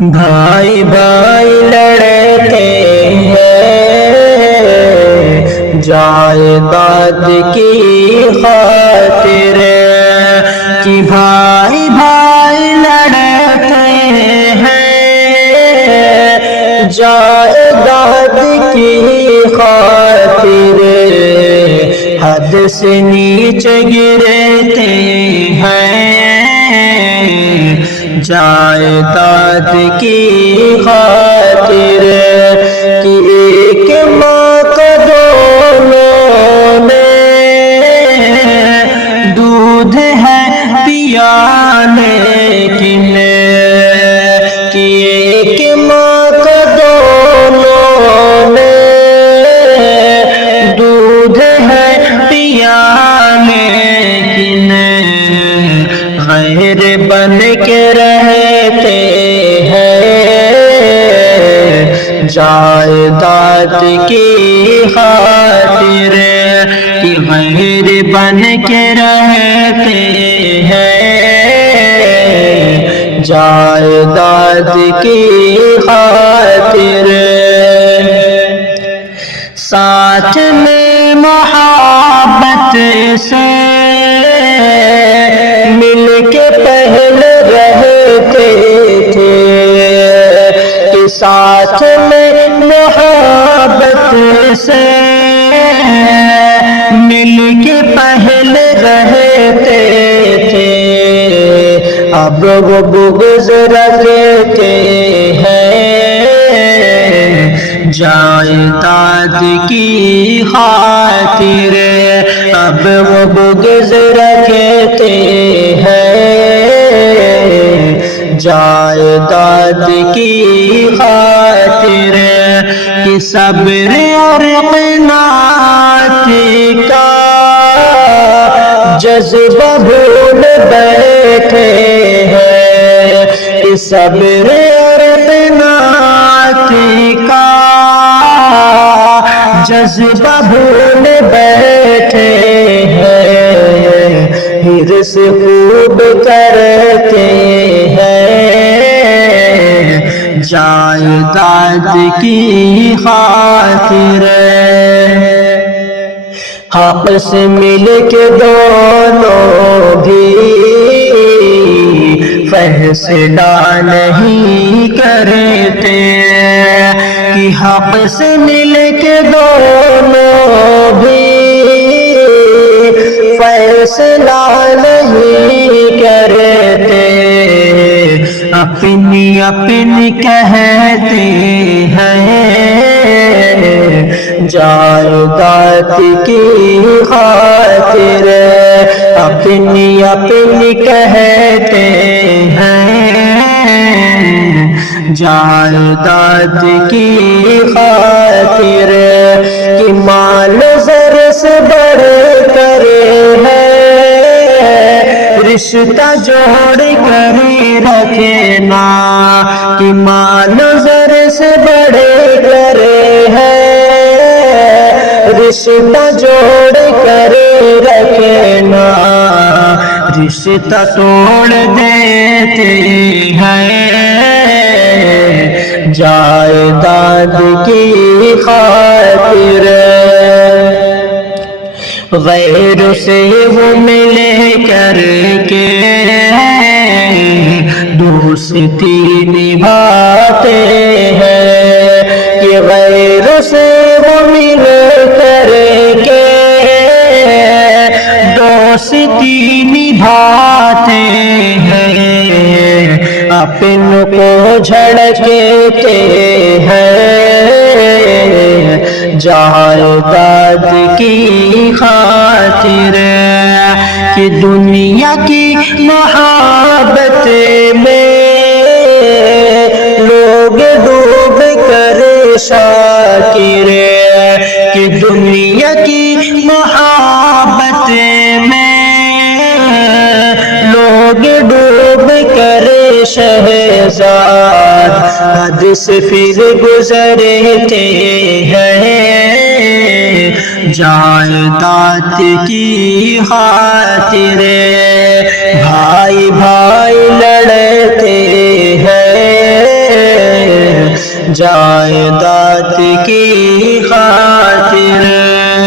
بھائی بھائی لڑتے ہیں جائیداد کی خاطر، کہ بھائی بھائی لڑتے ہیں جائیداد کی خاطر، حد سے نیچے گرتے ہیں جائیداد کی خاطر، کہ ایک ماں کا دونوں نے دودھ ہے پیا لیکن، کہ ایک ماں کا دونوں نے دودھ ہے پیا لیکن، غیر بن کے رہتے ہیں جائیداد کی خاطر، کہ غیر بن کے رہتے ہیں جائیداد کی خاطر، ساتھ میں محبت سے مل کے پہلے رہتے تھے، کہ ساتھ میں محبت سے مل کے پہلے رہتے تھے، اب وہ بغض رکھتے ہیں جائیداد کی خاطر، اب وہ بغض رکھتے ہیں جائیداد کی خاطر، کہ صبر اور قناعت کا جذبہ بھول بیٹھے ہیں، کہ صبر اور قناعت کا جذبہ بھول بیٹھے ہیں، حرص خوب کرتے ہیں جائیداد کی خاطر، حق سے مل کے دونوں بھی فیصلہ نہیں کرتے، کہ حق سے مل کے دونوں بھی فیصلہ نہیں کرتے، اپنی اپنی کہتے ہیں جائیداد کی خاطر، اپنی اپنی کہتے ہیں جائیداد کی خاطر، کہ مال زر سے بڑھ کر ہے رشتہ جوڑ کر رکھنا، کہ مال زر سے بڑھ کر ہے رشتہ جوڑ کر رکھنا، رشتہ توڑ دیتے ہیں جائیداد کی خاطر، غیر سے وہ مل کر کے دوستی نبھاتے ہیں، کہ غیر سے وہ مل کر کے دوستی نبھاتے ہیں، اپن کو جھڑکتے ہیں جائیداد کی خاطر، کہ دنیا کی محبت میں لوگ ڈوب کر شاکر، کہ دنیا کی محبت میں لوگ ڈوب کر شہزاد حد سے پھر گزرتے ہیں جائیداد کی خاطر، بھائی بھائی لڑتے ہیں جائیداد کی خاطر